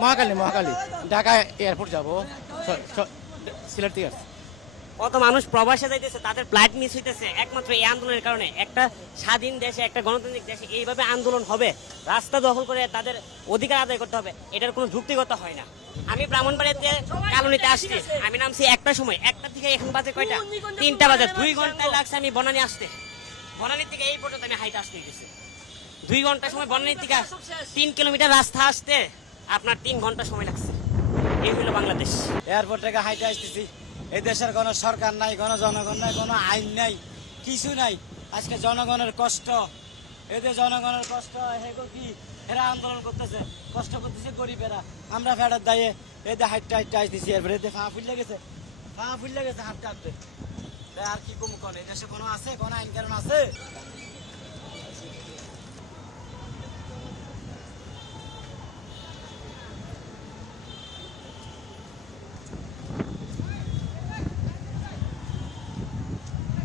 Mahakali Dhaka airport যাবো, সিলেট থেকে আসছি। কত মানুষ প্রবাসে যাইতেছে, তাদের ফ্লাইট মিস হইতেছে একমাত্র এই আন্দোলনের কারণে। একটা স্বাধীন দেশে, একটা গণতান্ত্রিক দেশে এইভাবে আন্দোলন হবে, রাস্তা দখল করে তাদের অধিকার আদায় করতে হবে, এটার কোনো যুক্তিগত হয় না। আমি ব্রাহ্মণবাড়িয়াতে কলোনিতে আসছি, আমি নামছি একটার সময়, একটা থেকে এখন বাজে কয়টা, 3টা বাজে। 2 ঘন্টায় লাগছে আমি বনানী আসতে। বনানী থেকে এই পর্যন্ত আমি হাইটে আসতে গেছি 2 ঘন্টা সময়। বনানী থেকে 3 কিলোমিটার রাস্তা আসতে আপনার 3 ঘন্টা সময় লাগছে। এই হলো বাংলাদেশ। এয়ারপোর্ট থেকে হাইটে আসতেছি। এই দেশের কোনো সরকার নাই, কোনো জনগণ নাই, কোনো আইন নাই, কিছু নাই। আজকে জনগণের কষ্ট, এদের জনগণের কষ্ট হেগো কি, এরা আন্দোলন করতেছে, কষ্ট করতেছে গরিবেরা। আমরা ফেরত দায়ে এদের হাইটটা আসতেছি। এরপরে এদের ফা ফুল লেগেছে, হাঁটতে হাঁটতে। আর কি কম করে, এই দেশে কোনো আছে, কোনো আইন কারণ আছে?